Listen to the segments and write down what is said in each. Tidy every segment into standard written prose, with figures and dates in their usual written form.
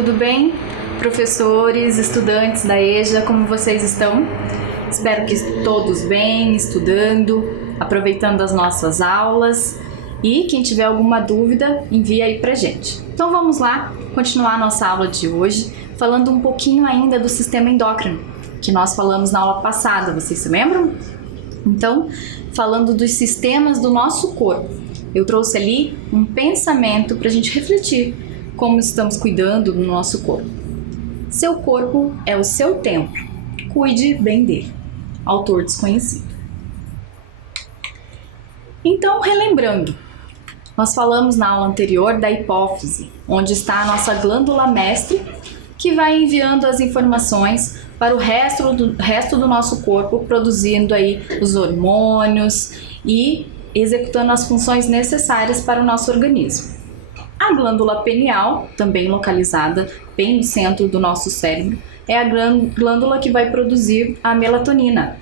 tudo bem? Professores, estudantes da EJA, como vocês estão? Espero que todos bem, estudando, aproveitando as nossas aulas. E quem tiver alguma dúvida, envia aí pra gente. Então vamos lá, continuar a nossa aula de hoje, falando um pouquinho ainda do sistema endócrino, que nós falamos na aula passada, vocês se lembram? Então, falando dos sistemas do nosso corpo, eu trouxe ali um pensamento para a gente refletir como estamos cuidando do nosso corpo. Seu corpo é o seu templo, cuide bem dele. Autor desconhecido. Então, relembrando, nós falamos na aula anterior da hipófise, onde está a nossa glândula mestre, que vai enviando as informações para o resto do nosso corpo, produzindo aí os hormônios e executando as funções necessárias para o nosso organismo. A glândula pineal, também localizada bem no centro do nosso cérebro, é a glândula que vai produzir a melatonina,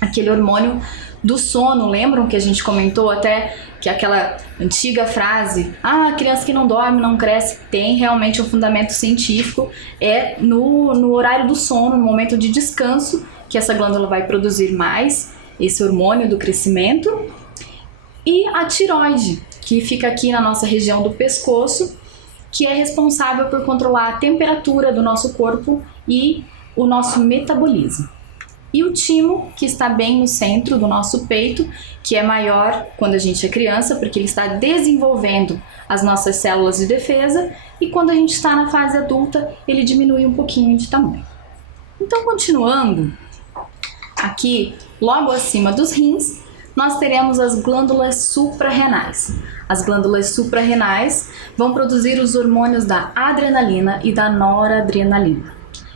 aquele hormônio do sono. Lembram que a gente comentou até que aquela antiga frase, a criança que não dorme não cresce, tem realmente um fundamento científico, é no horário do sono, no momento de descanso, que essa glândula vai produzir mais esse hormônio do crescimento. E a tireoide, que fica aqui na nossa região do pescoço, que é responsável por controlar a temperatura do nosso corpo e o nosso metabolismo. E o timo, que está bem no centro do nosso peito, que é maior quando a gente é criança, porque ele está desenvolvendo as nossas células de defesa, e quando a gente está na fase adulta, ele diminui um pouquinho de tamanho. Então, continuando, aqui, logo acima dos rins, nós teremos as glândulas suprarrenais. As glândulas suprarrenais vão produzir os hormônios da adrenalina e da noradrenalina,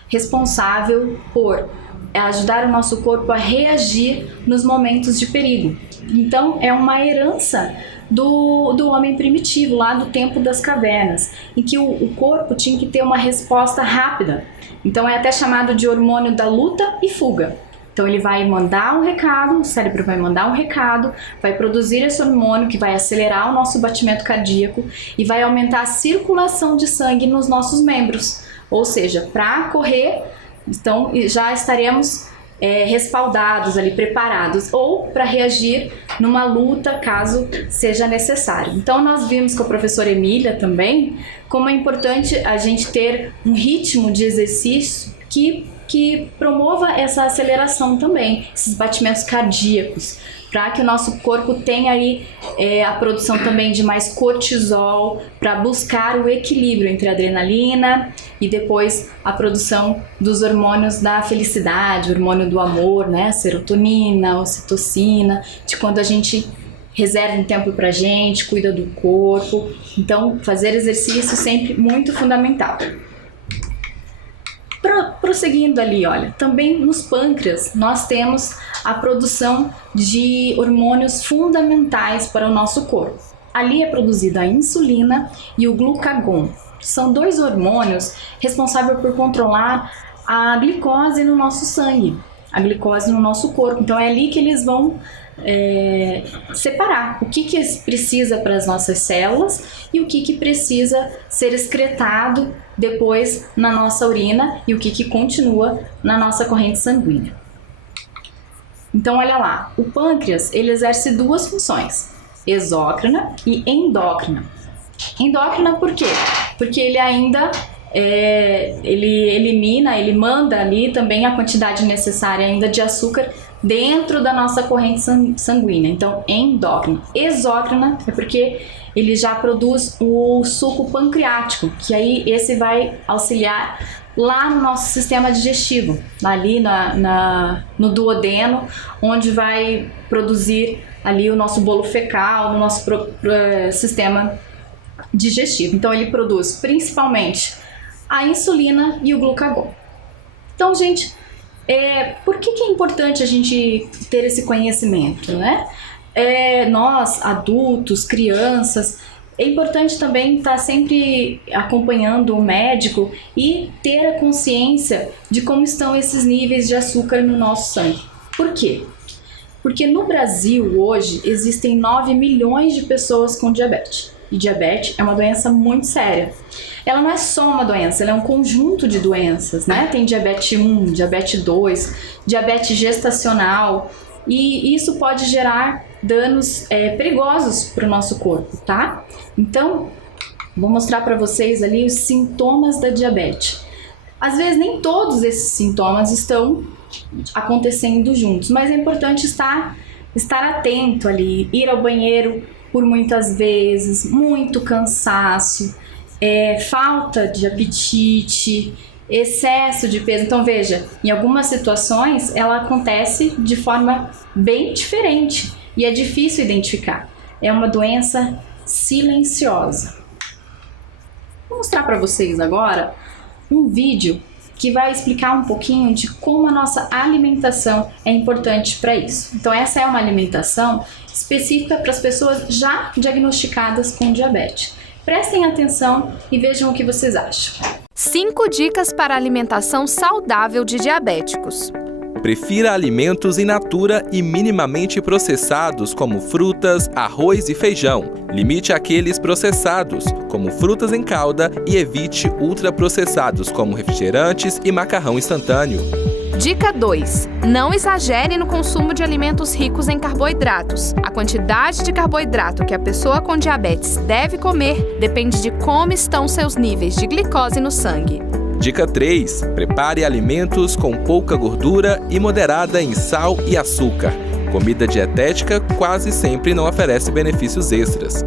responsável por ajudar o nosso corpo a reagir nos momentos de perigo. Então, é uma herança do homem primitivo, lá do tempo das cavernas, em que o corpo tinha que ter uma resposta rápida. Então, é até chamado de hormônio da luta e fuga. Então ele vai mandar um recado, o cérebro vai mandar um recado, vai produzir esse hormônio que vai acelerar o nosso batimento cardíaco e vai aumentar a circulação de sangue nos nossos membros. Ou seja, para correr, então já estaremos respaldados ali, preparados, ou para reagir numa luta, caso seja necessário. Então nós vimos com a professora Emília também como é importante a gente ter um ritmo de exercício que promova essa aceleração também, esses batimentos cardíacos, para que o nosso corpo tenha aí a produção também de mais cortisol, para buscar o equilíbrio entre a adrenalina e depois a produção dos hormônios da felicidade, o hormônio do amor, né? Serotonina, ocitocina, de quando a gente reserva um tempo pra gente, cuida do corpo. Então, fazer exercício sempre muito fundamental. Prosseguindo ali, olha, também nos pâncreas nós temos a produção de hormônios fundamentais para o nosso corpo. Ali é produzida a insulina e o glucagon. São dois hormônios responsáveis por controlar a glicose no nosso sangue, a glicose no nosso corpo. Então é ali que eles vão separar o que precisa para as nossas células e o que precisa ser excretado depois na nossa urina e o que continua na nossa corrente sanguínea. Então olha lá, o pâncreas ele exerce duas funções, exócrina e endócrina. Endócrina por quê? Porque ele ainda ele manda ali também a quantidade necessária ainda de açúcar dentro da nossa corrente sanguínea. Então, endócrina. Exócrina é porque ele já produz o suco pancreático, que aí esse vai auxiliar lá no nosso sistema digestivo, ali no duodeno, onde vai produzir ali o nosso bolo fecal, no nosso sistema digestivo. Então, ele produz principalmente a insulina e o glucagon. Então, gente, por que é importante a gente ter esse conhecimento, né? Nós, adultos, crianças, é importante também estar sempre acompanhando o médico e ter a consciência de como estão esses níveis de açúcar no nosso sangue. Por quê? Porque no Brasil, hoje, existem 9 milhões de pessoas com diabetes. e diabetes é uma doença muito séria. Ela não é só uma doença, ela é um conjunto de doenças, né? Tem diabetes 1, diabetes 2, diabetes gestacional, e isso pode gerar danos perigosos para o nosso corpo, tá? Então, vou mostrar para vocês ali os sintomas da diabetes. Às vezes nem todos esses sintomas estão acontecendo juntos, mas é importante estar atento ali, ir ao banheiro por muitas vezes, muito cansaço, falta de apetite, excesso de peso. Então veja, em algumas situações ela acontece de forma bem diferente e é difícil identificar. É uma doença silenciosa. Vou mostrar para vocês agora um vídeo que vai explicar um pouquinho de como a nossa alimentação é importante para isso. Então essa é uma alimentação específica para as pessoas já diagnosticadas com diabetes. Prestem atenção e vejam o que vocês acham. 5 dicas para alimentação saudável de diabéticos. Prefira alimentos in natura e minimamente processados, como frutas, arroz e feijão. Limite aqueles processados, como frutas em calda, e evite ultraprocessados, como refrigerantes e macarrão instantâneo. Dica 2. Não exagere no consumo de alimentos ricos em carboidratos. A quantidade de carboidrato que a pessoa com diabetes deve comer depende de como estão seus níveis de glicose no sangue. Dica 3. Prepare alimentos com pouca gordura e moderada em sal e açúcar. Comida dietética quase sempre não oferece benefícios extras.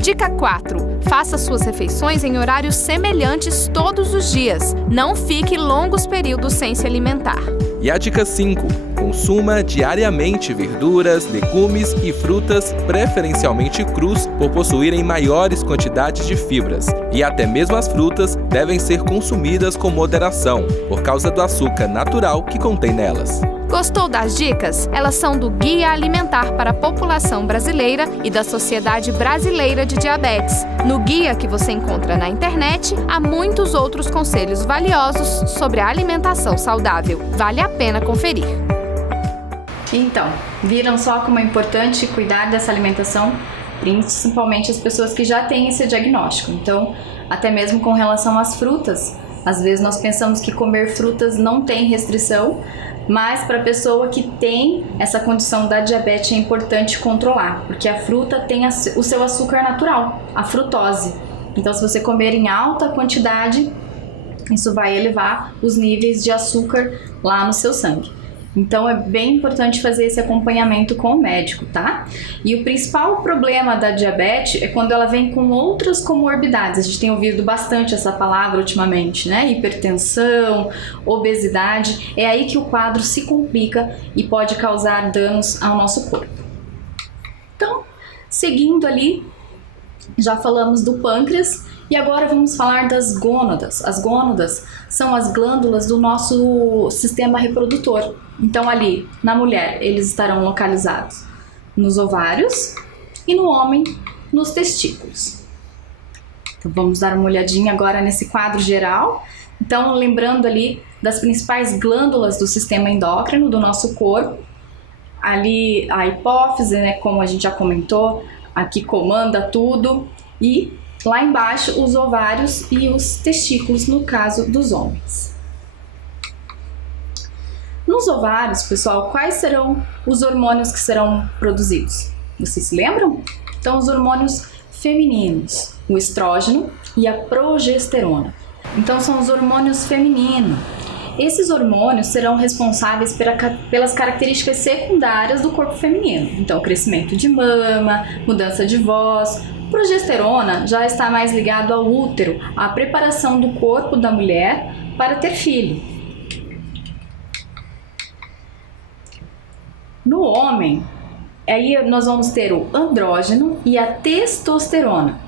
Dica 4. Faça suas refeições em horários semelhantes todos os dias. Não fique longos períodos sem se alimentar. E a dica 5. Consuma diariamente verduras, legumes e frutas, preferencialmente crus, por possuírem maiores quantidades de fibras. E até mesmo as frutas devem ser consumidas com moderação, por causa do açúcar natural que contém nelas. Gostou das dicas? Elas são do Guia Alimentar para a População Brasileira e da Sociedade Brasileira de Diabetes. No guia que você encontra na internet, há muitos outros conselhos valiosos sobre a alimentação saudável. Vale a pena conferir. Então, viram só como é importante cuidar dessa alimentação, principalmente as pessoas que já têm esse diagnóstico. Então, até mesmo com relação às frutas, às vezes nós pensamos que comer frutas não tem restrição, mas para a pessoa que tem essa condição da diabetes é importante controlar, porque a fruta tem o seu açúcar natural, a frutose. Então, se você comer em alta quantidade, isso vai elevar os níveis de açúcar lá no seu sangue. Então é bem importante fazer esse acompanhamento com o médico, tá? E o principal problema da diabetes é quando ela vem com outras comorbidades. A gente tem ouvido bastante essa palavra ultimamente, né? Hipertensão, obesidade. É aí que o quadro se complica e pode causar danos ao nosso corpo. Então, seguindo ali, já falamos do pâncreas. E agora vamos falar das gônadas. As gônadas são as glândulas do nosso sistema reprodutor. Então ali, na mulher, eles estarão localizados nos ovários e no homem, nos testículos. Então vamos dar uma olhadinha agora nesse quadro geral. Então lembrando ali das principais glândulas do sistema endócrino do nosso corpo. Ali a hipófise, né, como a gente já comentou, aqui comanda tudo, e lá embaixo os ovários e os testículos, no caso dos homens. Nos ovários, pessoal, quais serão os hormônios que serão produzidos? Vocês se lembram? Então, os hormônios femininos, o estrógeno e a progesterona. Então, são os hormônios femininos. Esses hormônios serão responsáveis pelas características secundárias do corpo feminino. Então, crescimento de mama, mudança de voz. Progesterona já está mais ligado ao útero, à preparação do corpo da mulher para ter filho. No homem, aí nós vamos ter o andrógeno e a testosterona.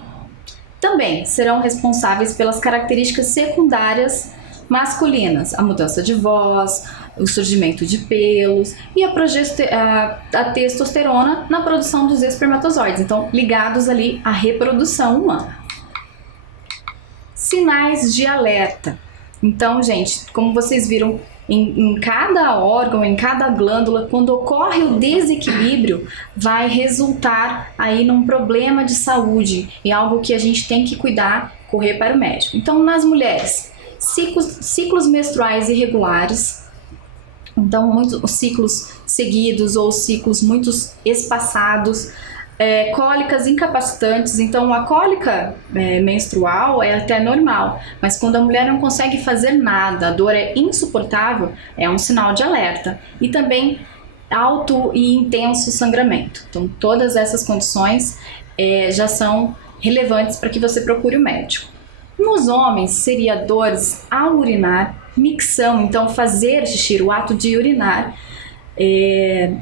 Também serão responsáveis pelas características secundárias masculinas, a mudança de voz, o surgimento de pelos e a testosterona na produção dos espermatozoides, então ligados ali à reprodução humana. Sinais de alerta. Então, gente, como vocês viram em cada órgão, em cada glândula, quando ocorre o desequilíbrio, vai resultar aí num problema de saúde, e algo que a gente tem que cuidar, correr para o médico. Então, nas mulheres, ciclos menstruais irregulares, então muitos ciclos seguidos ou ciclos muito espaçados, cólicas incapacitantes. Então a cólica menstrual é até normal, mas quando a mulher não consegue fazer nada, a dor é insuportável, é um sinal de alerta. E também alto e intenso sangramento. Então todas essas condições já são relevantes para que você procure o médico. Nos homens seria dores ao urinar, micção, então fazer xixi, o ato de urinar,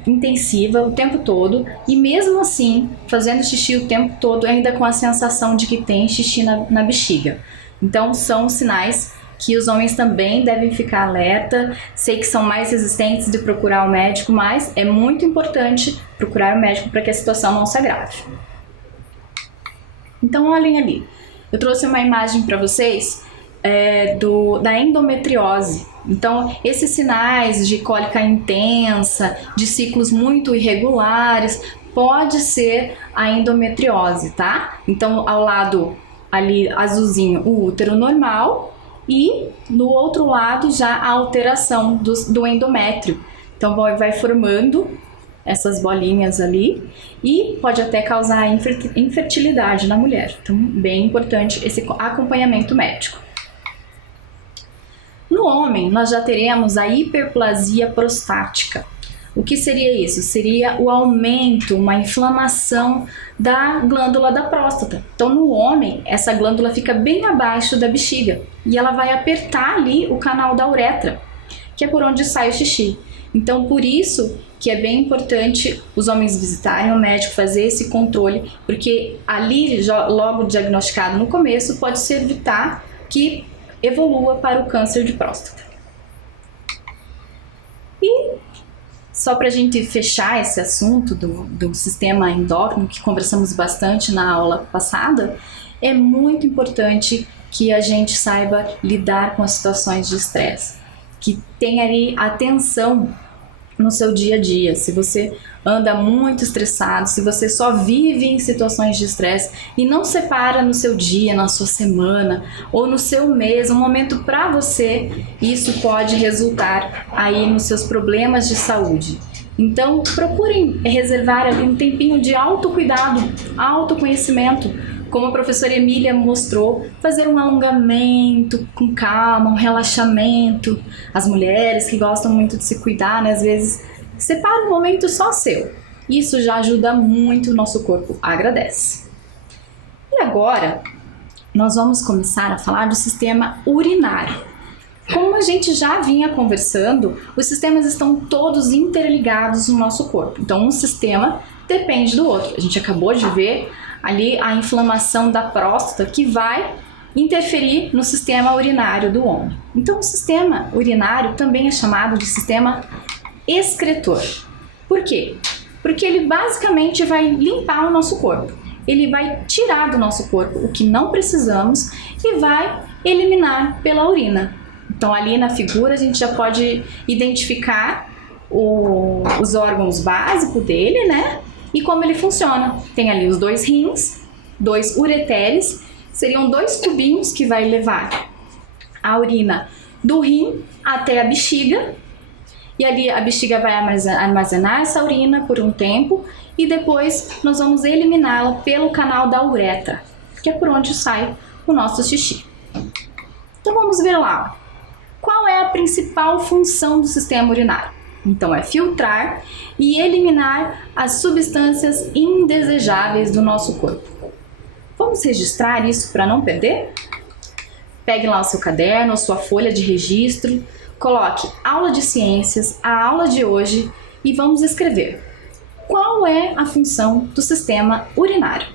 intensiva o tempo todo, e mesmo assim fazendo xixi o tempo todo ainda com a sensação de que tem xixi na bexiga. Então são sinais que os homens também devem ficar alerta. Sei que são mais resistentes de procurar o médico, mas é muito importante procurar o médico para que a situação não se agrave. Então olhem ali, eu trouxe uma imagem para vocês da endometriose. Então, esses sinais de cólica intensa, de ciclos muito irregulares, pode ser a endometriose, tá? Então, ao lado ali azulzinho, o útero normal, e no outro lado já a alteração do endométrio. Então, vai formando essas bolinhas ali e pode até causar infertilidade na mulher. Então, bem importante esse acompanhamento médico. No homem, nós já teremos a hiperplasia prostática. O que seria isso? Seria o aumento, uma inflamação da glândula da próstata. Então, no homem, essa glândula fica bem abaixo da bexiga e ela vai apertar ali o canal da uretra, que é por onde sai o xixi. Então, por isso que é bem importante os homens visitarem o médico, fazer esse controle, porque ali, logo diagnosticado no começo, pode-se evitar que evolua para o câncer de próstata. E só para a gente fechar esse assunto do sistema endócrino, que conversamos bastante na aula passada, é muito importante que a gente saiba lidar com as situações de estresse, que tenha ali atenção no seu dia a dia. Se você anda muito estressado, se você só vive em situações de estresse e não separa no seu dia, na sua semana ou no seu mês um momento para você, isso pode resultar aí nos seus problemas de saúde. Então procurem reservar ali um tempinho de autocuidado, autoconhecimento, como a professora Emília mostrou, fazer um alongamento com calma, um relaxamento. As mulheres que gostam muito de se cuidar, né, às vezes separa um momento só seu. Isso já ajuda muito, o nosso corpo agradece. E agora, nós vamos começar a falar do sistema urinário. Como a gente já vinha conversando, os sistemas estão todos interligados no nosso corpo. Então, um sistema depende do outro. A gente acabou de ver ali a inflamação da próstata que vai interferir no sistema urinário do homem. Então, o sistema urinário também é chamado de sistema excretor. Por quê? Porque ele basicamente vai limpar o nosso corpo. Ele vai tirar do nosso corpo o que não precisamos e vai eliminar pela urina. Então, ali na figura a gente já pode identificar os órgãos básicos dele, né? E como ele funciona. Tem ali os 2 rins, 2 ureteres, seriam 2 tubinhos que vai levar a urina do rim até a bexiga, e ali a bexiga vai armazenar essa urina por um tempo e depois nós vamos eliminá-la pelo canal da uretra, que é por onde sai o nosso xixi. Então vamos ver lá. Qual é a principal função do sistema urinário? Então é filtrar e eliminar as substâncias indesejáveis do nosso corpo. Vamos registrar isso para não perder? Pegue lá o seu caderno, a sua folha de registro, coloque aula de ciências, a aula de hoje e vamos escrever. Qual é a função do sistema urinário?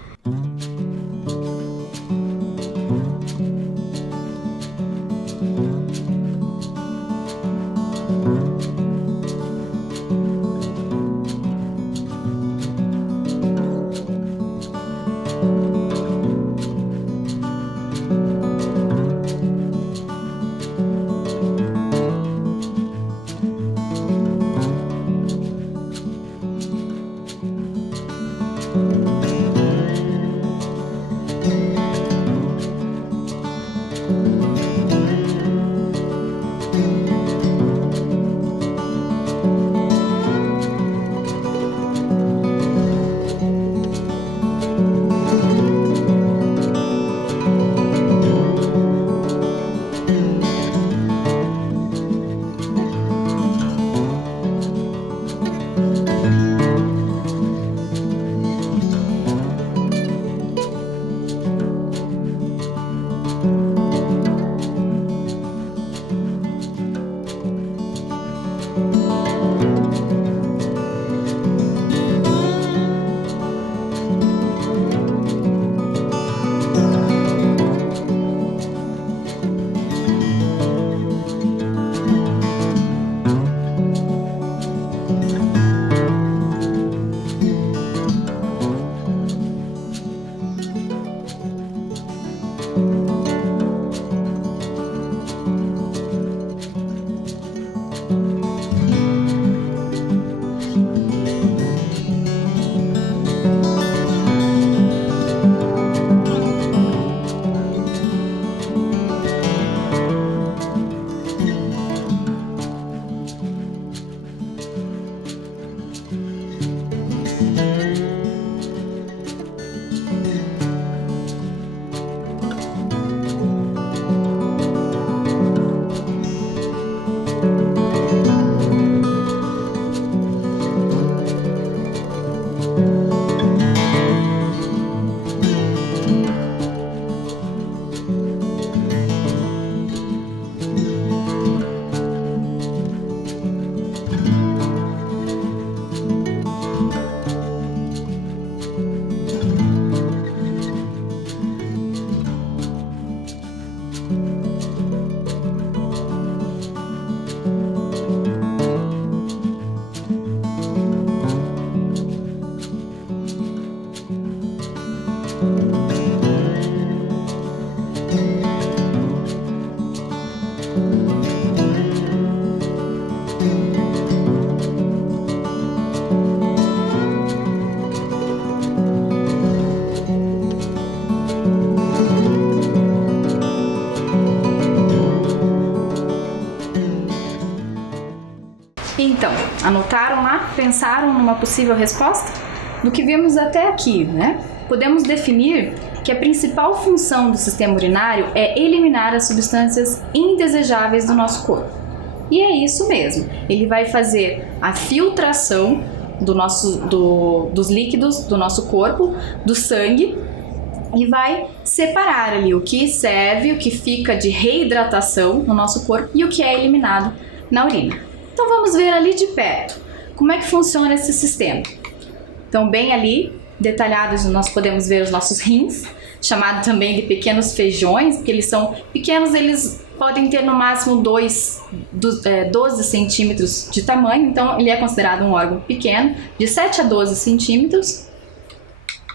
Então, anotaram lá? Pensaram numa possível resposta? Do que vimos até aqui, né? Podemos definir que a principal função do sistema urinário é eliminar as substâncias indesejáveis do nosso corpo. E é isso mesmo, ele vai fazer a filtração dos líquidos do nosso corpo, do sangue, e vai separar ali o que serve, o que fica de reidratação no nosso corpo e o que é eliminado na urina. Então vamos ver ali de perto como é que funciona esse sistema. Então bem ali detalhados nós podemos ver os nossos rins, chamado também de pequenos feijões, porque eles são pequenos, eles podem ter no máximo 12 centímetros de tamanho, então ele é considerado um órgão pequeno, de 7 a 12 centímetros.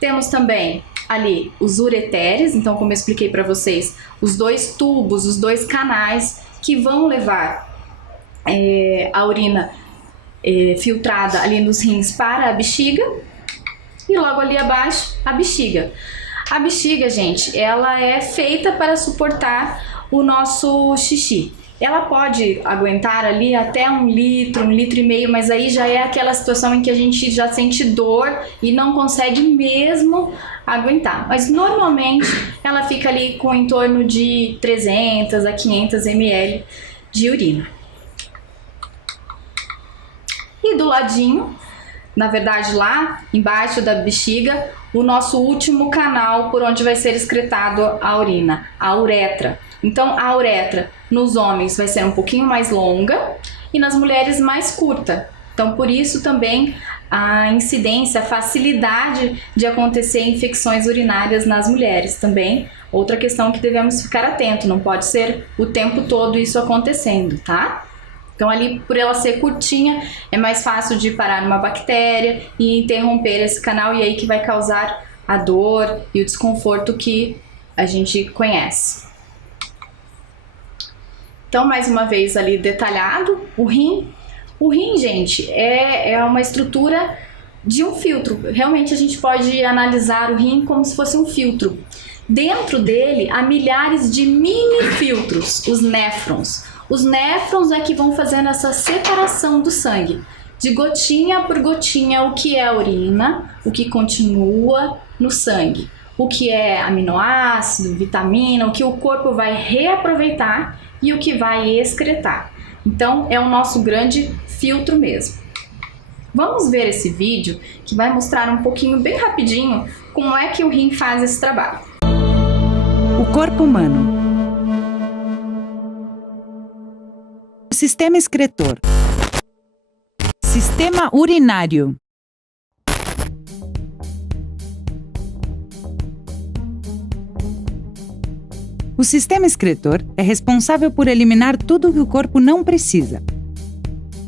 Temos também ali os ureteres, então como eu expliquei para vocês, os dois tubos, os dois canais que vão levar a urina filtrada ali nos rins para a bexiga, e logo ali abaixo a bexiga. A bexiga, gente, ela é feita para suportar o nosso xixi. Ela pode aguentar ali até 1 litro, 1,5 litro, mas aí já é aquela situação em que a gente já sente dor e não consegue mesmo aguentar. Mas normalmente ela fica ali com em torno de 300 a 500 ml de urina. E do ladinho, na verdade lá embaixo da bexiga, o nosso último canal por onde vai ser excretado a urina, a uretra. Então a uretra nos homens vai ser um pouquinho mais longa e nas mulheres mais curta. Então por isso também a incidência, a facilidade de acontecer infecções urinárias nas mulheres também. Outra questão que devemos ficar atento, não pode ser o tempo todo isso acontecendo, tá? Então ali, por ela ser curtinha, é mais fácil de parar numa bactéria e interromper esse canal, e aí que vai causar a dor e o desconforto que a gente conhece. Então, mais uma vez ali detalhado, o rim. O rim, gente, é uma estrutura de um filtro. Realmente a gente pode analisar o rim como se fosse um filtro. Dentro dele há milhares de mini filtros, os néfrons. Os néfrons é que vão fazendo essa separação do sangue, de gotinha por gotinha, o que é urina, o que continua no sangue, o que é aminoácido, vitamina, o que o corpo vai reaproveitar e o que vai excretar. Então é o nosso grande filtro mesmo. Vamos ver esse vídeo que vai mostrar um pouquinho, bem rapidinho, como é que o rim faz esse trabalho. O corpo humano. Sistema excretor. Sistema urinário. O sistema excretor é responsável por eliminar tudo o que o corpo não precisa.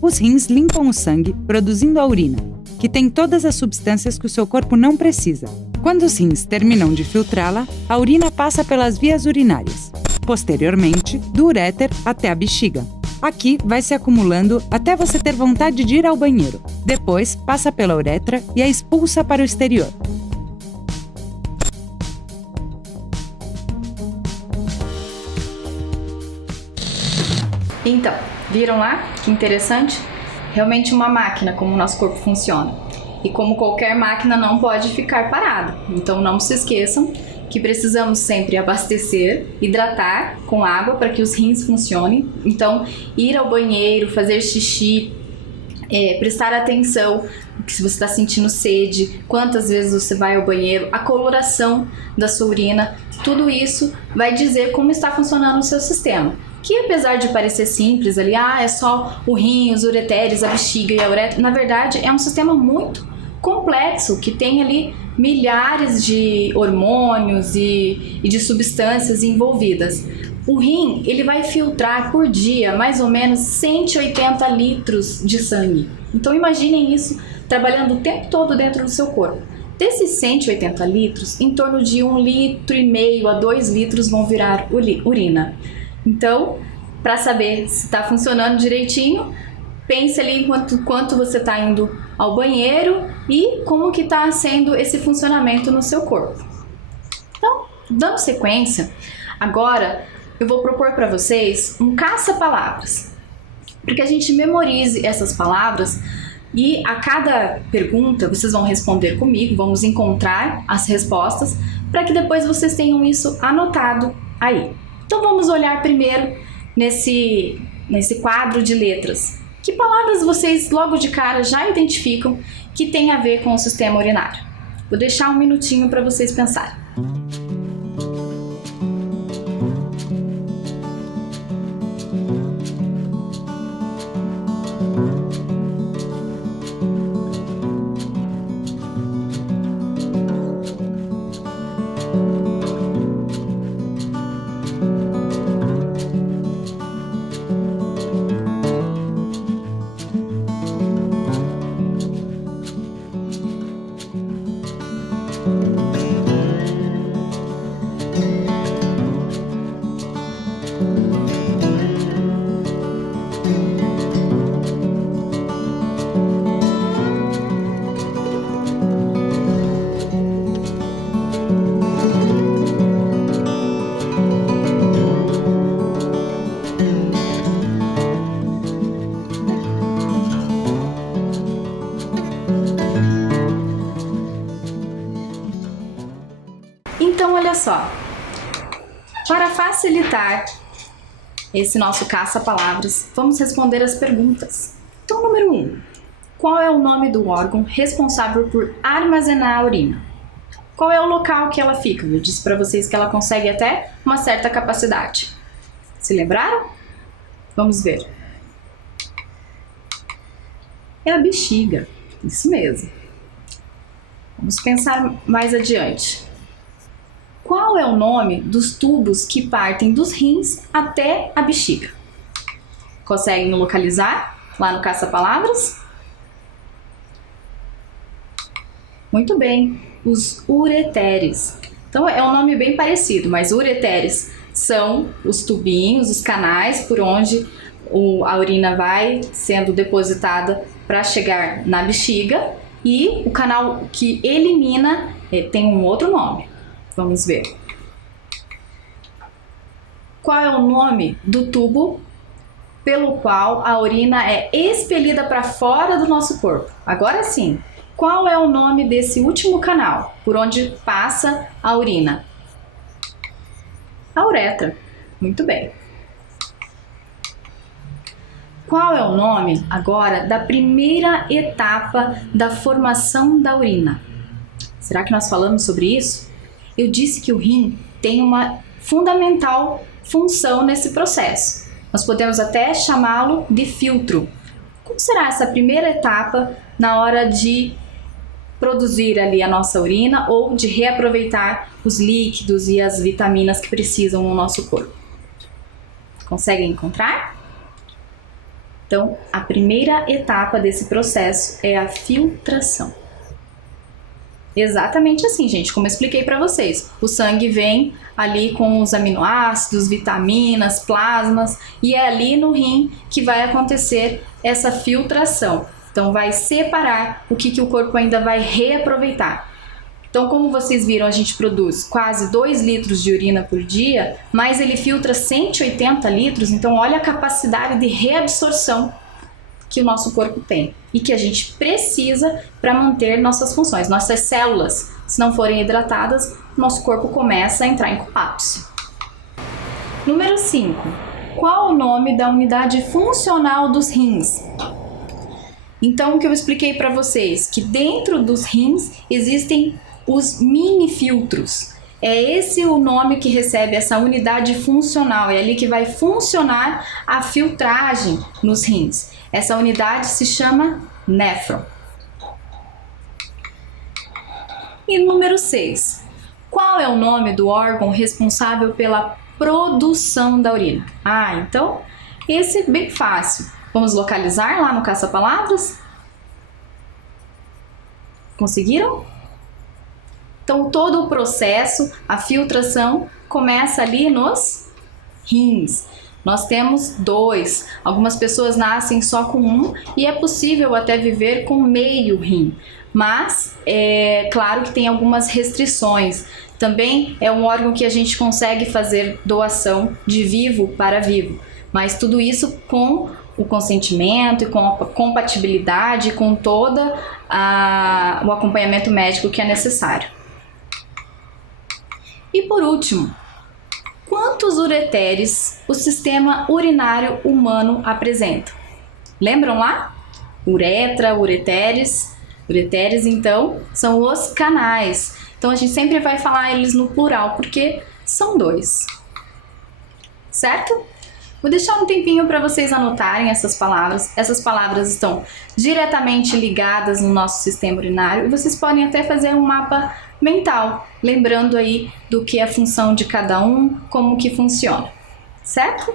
Os rins limpam o sangue, produzindo a urina, que tem todas as substâncias que o seu corpo não precisa. Quando os rins terminam de filtrá-la, a urina passa pelas vias urinárias, posteriormente do uréter até a bexiga. Aqui vai se acumulando até você ter vontade de ir ao banheiro. Depois passa pela uretra e a expulsa para o exterior. Então, viram lá? Que interessante? Realmente uma máquina, como o nosso corpo funciona. E como qualquer máquina não pode ficar parada. Então não se esqueçam que precisamos sempre abastecer, hidratar com água para que os rins funcionem. Então, ir ao banheiro, fazer xixi, prestar atenção se você está sentindo sede, quantas vezes você vai ao banheiro, a coloração da sua urina, tudo isso vai dizer como está funcionando o seu sistema. Que apesar de parecer simples ali, é só o rim, os ureteres, a bexiga e a uretra, na verdade é um sistema muito complexo, que tem ali milhares de hormônios e de substâncias envolvidas. O rim, ele vai filtrar por dia mais ou menos 180 litros de sangue. Então imaginem isso trabalhando o tempo todo dentro do seu corpo. Desses 180 litros, em torno de 1,5 litro a 2 litros vão virar urina. Então, para saber se está funcionando direitinho, pense ali enquanto você está indo ao banheiro e como que está sendo esse funcionamento no seu corpo. Então, dando sequência, agora eu vou propor para vocês um caça-palavras, para que a gente memorize essas palavras e a cada pergunta vocês vão responder comigo, vamos encontrar as respostas para que depois vocês tenham isso anotado aí. Então vamos olhar primeiro nesse quadro de letras. Que palavras vocês logo de cara já identificam que tem a ver com o sistema urinário? Vou deixar um minutinho para vocês pensarem. Então, olha só, para facilitar esse nosso caça-palavras, vamos responder as perguntas. Então, número 1. Qual é o nome do órgão responsável por armazenar a urina? Qual é o local que ela fica? Eu disse para vocês que ela consegue até uma certa capacidade. Se lembraram? Vamos ver. É a bexiga, isso mesmo. Vamos pensar mais adiante. Qual é o nome dos tubos que partem dos rins até a bexiga? Conseguem localizar lá no caça-palavras? Muito bem, os ureteres. Então é um nome bem parecido, mas ureteres são os tubinhos, os canais por onde a urina vai sendo depositada para chegar na bexiga, e o canal que elimina tem um outro nome. Vamos ver. Qual é o nome do tubo pelo qual a urina é expelida para fora do nosso corpo? Agora sim, qual é o nome desse último canal por onde passa a urina? A uretra. Muito bem. Qual é o nome agora da primeira etapa da formação da urina? Será que nós falamos sobre isso? Eu disse que o rim tem uma fundamental função nesse processo. Nós podemos até chamá-lo de filtro. Como será essa primeira etapa na hora de produzir ali a nossa urina ou de reaproveitar os líquidos e as vitaminas que precisam no nosso corpo? Conseguem encontrar? Então, a primeira etapa desse processo é a filtração. Exatamente assim, gente, como eu expliquei para vocês. O sangue vem ali com os aminoácidos, vitaminas, plasmas, e é ali no rim que vai acontecer essa filtração. Então vai separar o que o corpo ainda vai reaproveitar. Então, como vocês viram, a gente produz quase 2 litros de urina por dia, mas ele filtra 180 litros, então olha a capacidade de reabsorção que o nosso corpo tem e que a gente precisa para manter nossas funções. Nossas células, se não forem hidratadas, nosso corpo começa a entrar em colapso. Número 5. Qual o nome da unidade funcional dos rins? Então, o que eu expliquei para vocês, que dentro dos rins existem os mini filtros. É esse o nome que recebe essa unidade funcional, é ali que vai funcionar a filtragem nos rins. Essa unidade se chama néfron. E número 6. Qual é o nome do órgão responsável pela produção da urina? Então, esse é bem fácil. Vamos localizar lá no caça-palavras? Conseguiram? Então, todo o processo, a filtração, começa ali nos rins. Nós temos 2. Algumas pessoas nascem só com 1 e é possível até viver com meio rim. Mas é claro que tem algumas restrições. Também é um órgão que a gente consegue fazer doação de vivo para vivo. Mas tudo isso com o consentimento e com a compatibilidade, com todo o acompanhamento médico que é necessário. E por último, quantos ureteres o sistema urinário humano apresenta? Lembram lá? Uretra, ureteres. Ureteres, então, são os canais. Então, a gente sempre vai falar eles no plural, porque são 2. Certo? Vou deixar um tempinho para vocês anotarem essas palavras. Essas palavras estão diretamente ligadas no nosso sistema urinário e vocês podem até fazer um mapa mental, lembrando aí do que é a função de cada um, como que funciona. Certo?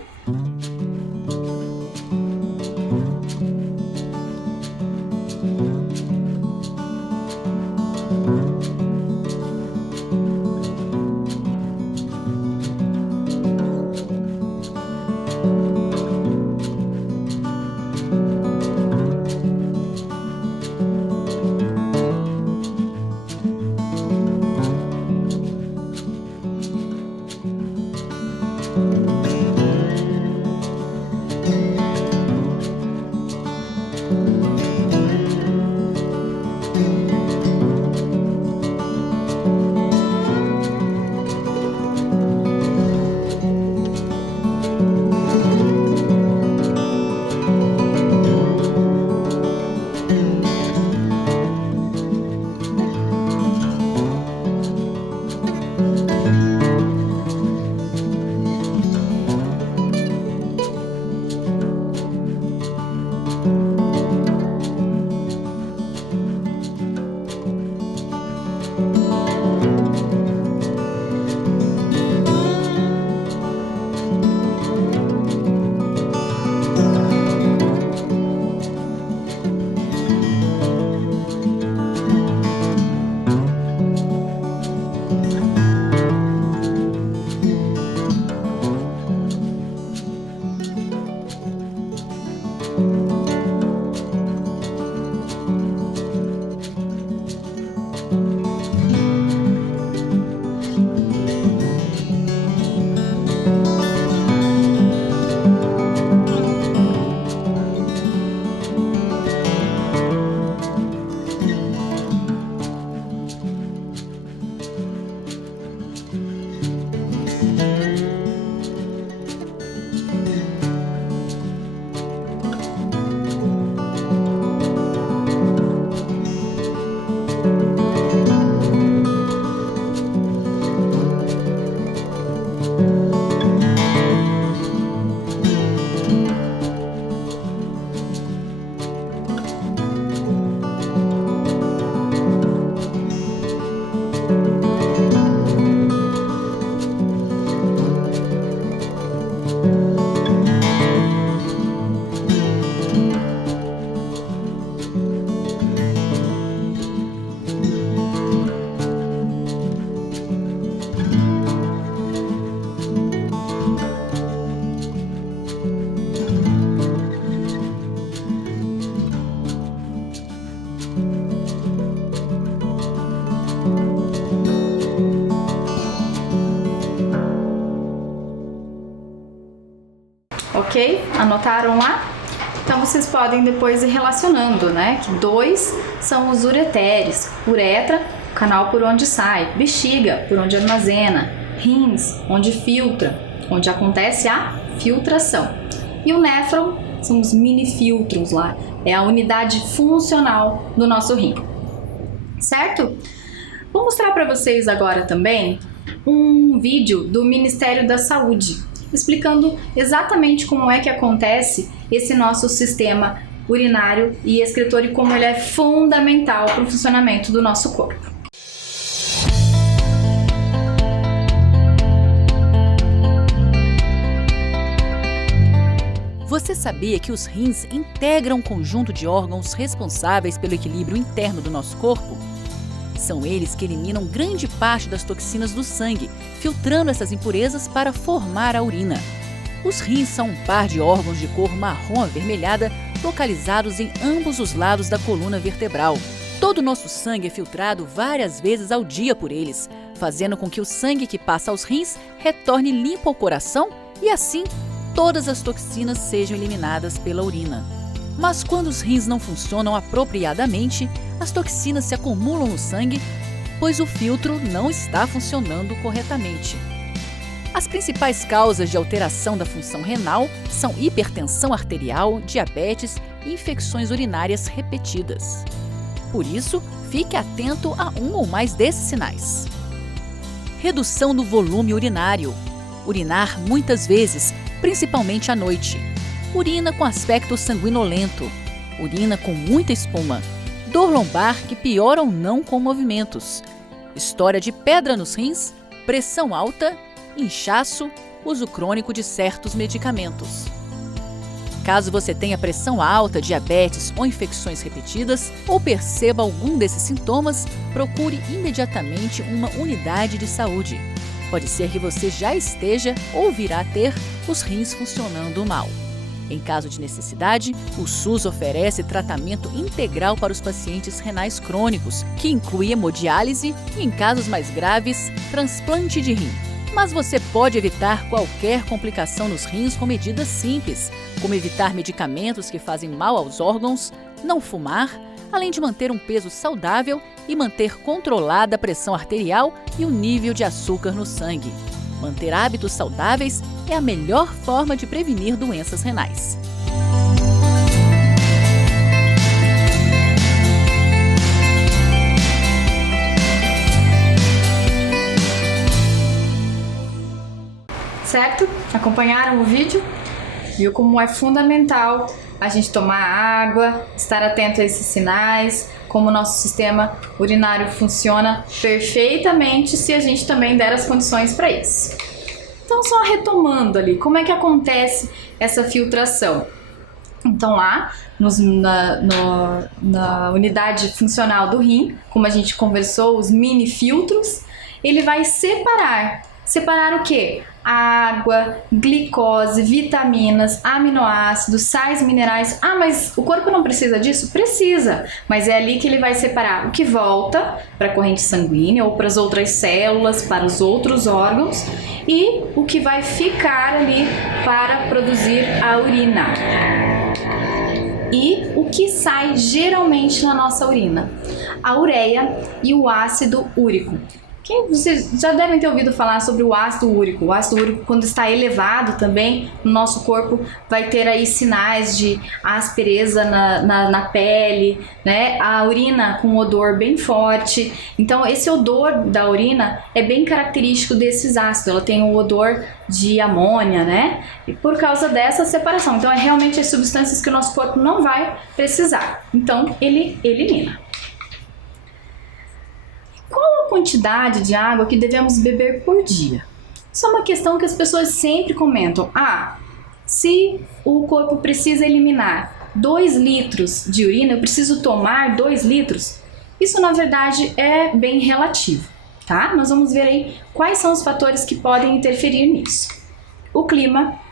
Ok? Anotaram lá? Então vocês podem depois ir relacionando, né? Que 2 são os ureteres. Uretra, o canal por onde sai. Bexiga, por onde armazena. Rins, onde filtra, onde acontece a filtração. E o néfron são os mini filtros lá. É a unidade funcional do nosso rim. Certo? Vou mostrar para vocês agora também um vídeo do Ministério da Saúde, explicando exatamente como é que acontece esse nosso sistema urinário e excretor e como ele é fundamental para o funcionamento do nosso corpo. Você sabia que os rins integram um conjunto de órgãos responsáveis pelo equilíbrio interno do nosso corpo? São eles que eliminam grande parte das toxinas do sangue, filtrando essas impurezas para formar a urina. Os rins são um par de órgãos de cor marrom avermelhada localizados em ambos os lados da coluna vertebral. Todo o nosso sangue é filtrado várias vezes ao dia por eles, fazendo com que o sangue que passa aos rins retorne limpo ao coração e assim todas as toxinas sejam eliminadas pela urina. Mas quando os rins não funcionam apropriadamente, as toxinas se acumulam no sangue, pois o filtro não está funcionando corretamente. As principais causas de alteração da função renal são hipertensão arterial, diabetes e infecções urinárias repetidas. Por isso, fique atento a um ou mais desses sinais. Redução do volume urinário. Urinar muitas vezes, principalmente à noite. Urina com aspecto sanguinolento. Urina com muita espuma. Dor lombar que piora ou não com movimentos. História de pedra nos rins, pressão alta, inchaço, uso crônico de certos medicamentos. Caso você tenha pressão alta, diabetes ou infecções repetidas, ou perceba algum desses sintomas, procure imediatamente uma unidade de saúde. Pode ser que você já esteja ou virá a ter os rins funcionando mal. Em caso de necessidade, o SUS oferece tratamento integral para os pacientes renais crônicos, que inclui hemodiálise e, em casos mais graves, transplante de rim. Mas você pode evitar qualquer complicação nos rins com medidas simples, como evitar medicamentos que fazem mal aos órgãos, não fumar, além de manter um peso saudável e manter controlada a pressão arterial e o nível de açúcar no sangue. Manter hábitos saudáveis é a melhor forma de prevenir doenças renais. Certo? Acompanharam o vídeo? Viu como é fundamental a gente tomar água, estar atento a esses sinais, como o nosso sistema urinário funciona perfeitamente se a gente também der as condições para isso. Então, só retomando ali, como é que acontece essa filtração? Então, lá na unidade funcional do rim, como a gente conversou, os mini filtros, ele vai separar o quê? Água, glicose, vitaminas, aminoácidos, sais minerais. Ah, mas o corpo não precisa disso? Precisa, mas é ali que ele vai separar o que volta para a corrente sanguínea ou para as outras células, para os outros órgãos e o que vai ficar ali para produzir a urina. E o que sai geralmente na nossa urina? A ureia e o ácido úrico. Vocês já devem ter ouvido falar sobre o ácido úrico. O ácido úrico, quando está elevado também no nosso corpo, vai ter aí sinais de aspereza na pele, né? A urina com odor bem forte. Então, esse odor da urina é bem característico desses ácidos. Ela tem um odor de amônia, né? E por causa dessa separação. Então, é realmente as substâncias que o nosso corpo não vai precisar. Então, ele elimina. Qual a quantidade de água que devemos beber por dia? Isso é uma questão que as pessoas sempre comentam. Se o corpo precisa eliminar 2 litros de urina, eu preciso tomar 2 litros? Isso, na verdade, é bem relativo, tá? Nós vamos ver aí quais são os fatores que podem interferir nisso. O clima.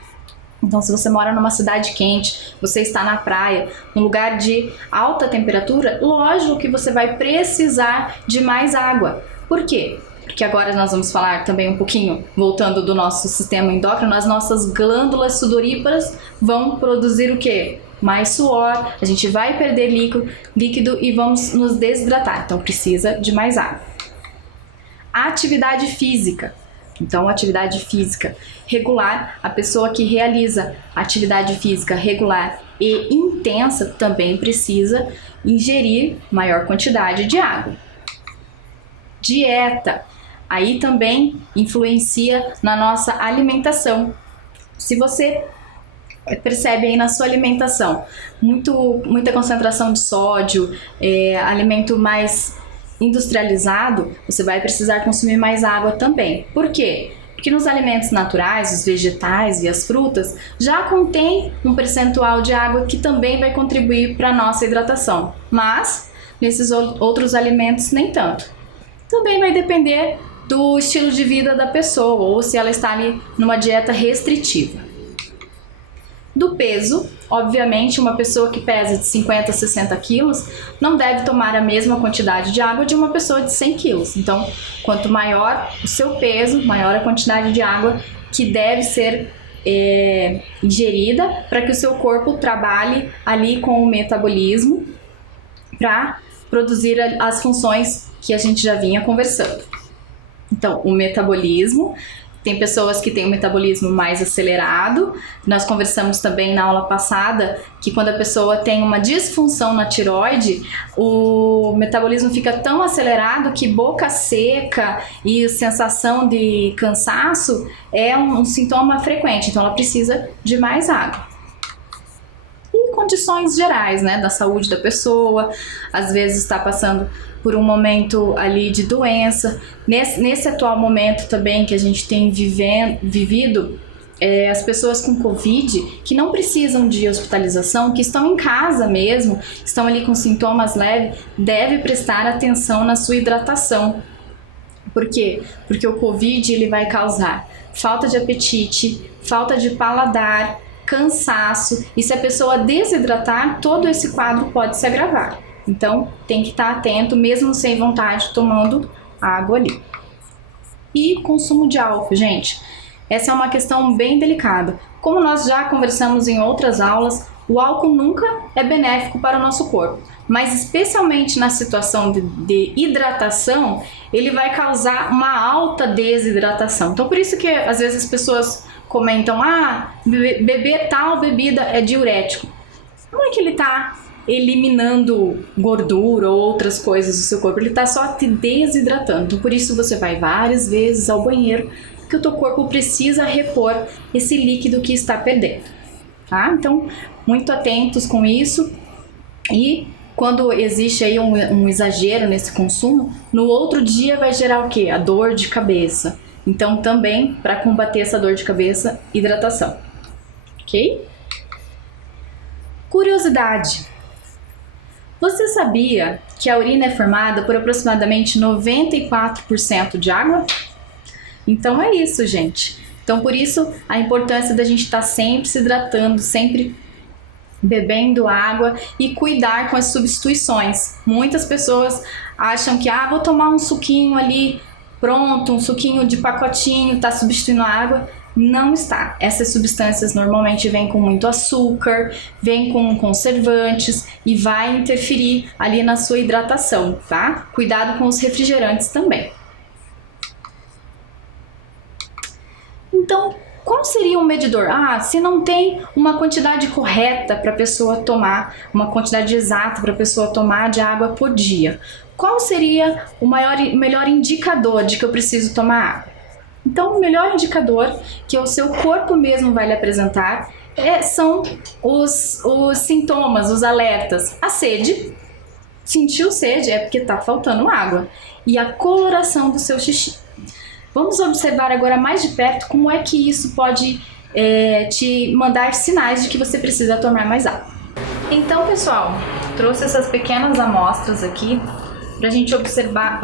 Então, se você mora numa cidade quente, você está na praia, num lugar de alta temperatura, lógico que você vai precisar de mais água. Por quê? Porque agora nós vamos falar também um pouquinho, voltando do nosso sistema endócrino, as nossas glândulas sudoríparas vão produzir o quê? Mais suor, a gente vai perder líquido e vamos nos desidratar, então precisa de mais água. Atividade física. Então, atividade física regular, a pessoa que realiza atividade física regular e intensa também precisa ingerir maior quantidade de água. Dieta, aí também influencia na nossa alimentação. Se você percebe aí na sua alimentação muita concentração de sódio, alimento mais industrializado, você vai precisar consumir mais água também. Por quê? Porque nos alimentos naturais, os vegetais e as frutas, já contém um percentual de água que também vai contribuir para a nossa hidratação. Mas, nesses outros alimentos, nem tanto. Também vai depender do estilo de vida da pessoa, ou se ela está ali numa dieta restritiva. Do peso, obviamente, uma pessoa que pesa de 50 a 60 quilos não deve tomar a mesma quantidade de água de uma pessoa de 100 quilos. Então, quanto maior o seu peso, maior a quantidade de água que deve ser ingerida para que o seu corpo trabalhe ali com o metabolismo para produzir as funções que a gente já vinha conversando. Então, o metabolismo, tem pessoas que têm um metabolismo mais acelerado. Nós conversamos também na aula passada que quando a pessoa tem uma disfunção na tireoide, o metabolismo fica tão acelerado que boca seca e sensação de cansaço é um sintoma frequente. Então ela precisa de mais água. E condições gerais, né, da saúde da pessoa, às vezes está passando por um momento ali de doença. Nesse atual momento também que a gente tem vivido, as pessoas com Covid, que não precisam de hospitalização, que estão em casa mesmo, estão ali com sintomas leves, deve prestar atenção na sua hidratação. Por quê? Porque o Covid ele vai causar falta de apetite, falta de paladar, cansaço, e se a pessoa desidratar, todo esse quadro pode se agravar. Então, tem que estar atento, mesmo sem vontade, tomando água ali. E consumo de álcool, gente. Essa é uma questão bem delicada. Como nós já conversamos em outras aulas, o álcool nunca é benéfico para o nosso corpo. Mas especialmente na situação de hidratação, ele vai causar uma alta desidratação. Então, por isso que às vezes as pessoas comentam, beber tal bebida é diurético. Não é que ele está eliminando gordura ou outras coisas do seu corpo, ele está só te desidratando. Então, por isso você vai várias vezes ao banheiro, porque o teu corpo precisa repor esse líquido que está perdendo, tá? Então, muito atentos com isso. E quando existe aí um exagero nesse consumo, no outro dia vai gerar o quê? A dor de cabeça. Então, também, para combater essa dor de cabeça, hidratação, ok? Curiosidade. Você sabia que a urina é formada por aproximadamente 94% de água? Então é isso, gente. Então por isso a importância da gente estar sempre se hidratando, sempre bebendo água e cuidar com as substituições. Muitas pessoas acham que vou tomar um suquinho ali pronto, um suquinho de pacotinho, está substituindo a água. Não está. Essas substâncias normalmente vêm com muito açúcar, vêm com conservantes e vai interferir ali na sua hidratação, tá? Cuidado com os refrigerantes também. Então, qual seria um medidor? Se não tem uma quantidade correta para a pessoa tomar, uma quantidade exata para a pessoa tomar de água por dia, qual seria o melhor indicador de que eu preciso tomar água? Então, o melhor indicador que o seu corpo mesmo vai lhe apresentar são os sintomas, os alertas. A sede, sentiu sede é porque está faltando água. E a coloração do seu xixi. Vamos observar agora mais de perto como é que isso pode te mandar sinais de que você precisa tomar mais água. Então, pessoal, trouxe essas pequenas amostras aqui para a gente observar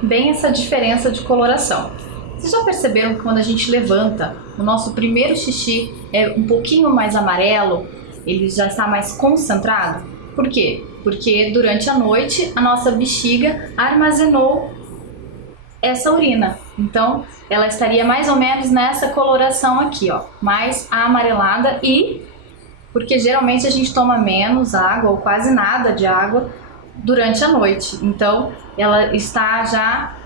bem essa diferença de coloração. Vocês já perceberam que quando a gente levanta, o nosso primeiro xixi é um pouquinho mais amarelo, ele já está mais concentrado? Por quê? Porque durante a noite a nossa bexiga armazenou essa urina. Então, ela estaria mais ou menos nessa coloração aqui, ó, mais amarelada, e porque geralmente a gente toma menos água ou quase nada de água durante a noite, então ela está já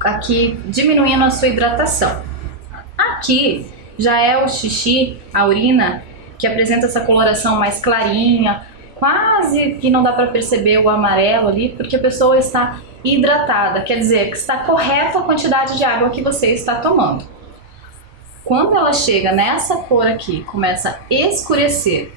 aqui diminuindo a sua hidratação. Aqui já é o xixi, a urina, que apresenta essa coloração mais clarinha, quase que não dá para perceber o amarelo ali, porque a pessoa está hidratada, quer dizer que está correta a quantidade de água que você está tomando. Quando ela chega nessa cor aqui, começa a escurecer,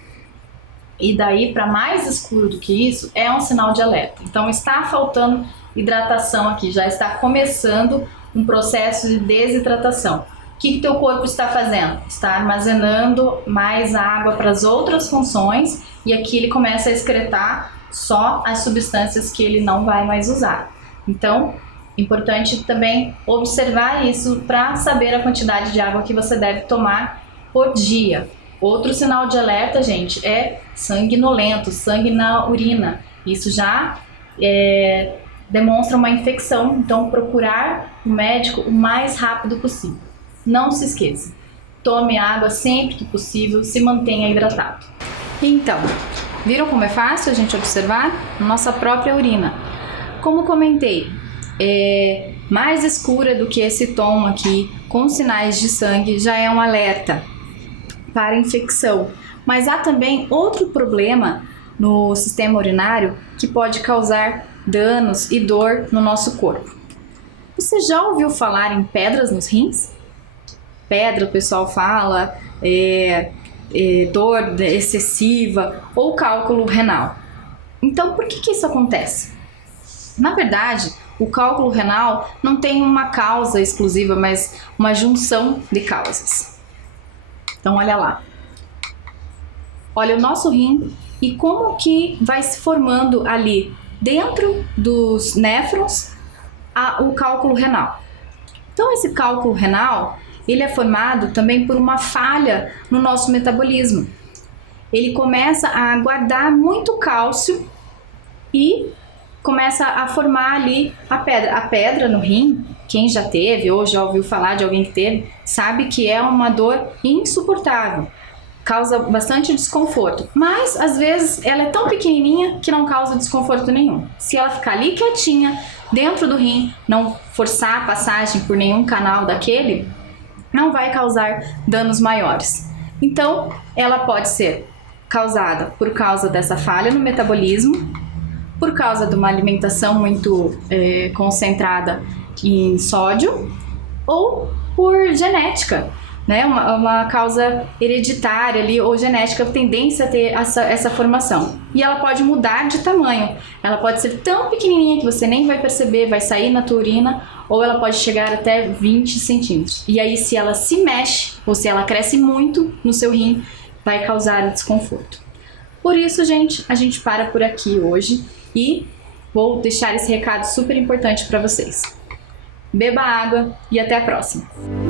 e daí para mais escuro do que isso, é um sinal de alerta. Então está faltando hidratação aqui, já está começando um processo de desidratação. O que teu corpo está fazendo? Está armazenando mais água para as outras funções, e aqui ele começa a excretar só as substâncias que ele não vai mais usar. Então, importante também observar isso para saber a quantidade de água que você deve tomar por dia. Outro sinal de alerta, gente, é sanguinolento, sangue na urina. Isso já demonstra uma infecção, então procurar o médico o mais rápido possível. Não se esqueça, tome água sempre que possível, se mantenha hidratado. Então, viram como é fácil a gente observar? Nossa própria urina. Como comentei, mais escura do que esse tom aqui, com sinais de sangue, já é um alerta para infecção. Mas há também outro problema no sistema urinário que pode causar danos e dor no nosso corpo. Você já ouviu falar em pedras nos rins? Pedra, o pessoal fala, dor excessiva ou cálculo renal. Então, por que isso acontece? Na verdade, o cálculo renal não tem uma causa exclusiva, mas uma junção de causas. Então, olha lá. Olha o nosso rim e como que vai se formando ali dentro dos néfrons o cálculo renal. Então, esse cálculo renal, ele é formado também por uma falha no nosso metabolismo. Ele começa a guardar muito cálcio e começa a formar ali a pedra. A pedra no rim, quem já teve ou já ouviu falar de alguém que teve, sabe que é uma dor insuportável. Causa bastante desconforto, mas às vezes ela é tão pequenininha que não causa desconforto nenhum. Se ela ficar ali quietinha, dentro do rim, não forçar a passagem por nenhum canal daquele, não vai causar danos maiores. Então, ela pode ser causada por causa dessa falha no metabolismo, por causa de uma alimentação muito concentrada em sódio, ou por genética, né? Uma causa hereditária ali, ou genética, tendência a ter essa formação. E ela pode mudar de tamanho. Ela pode ser tão pequenininha que você nem vai perceber, vai sair na tua urina, ou ela pode chegar até 20 centímetros. E aí, se ela se mexe, ou se ela cresce muito no seu rim, vai causar desconforto. Por isso, gente, a gente para por aqui hoje e vou deixar esse recado super importante para vocês. Beba água e até a próxima!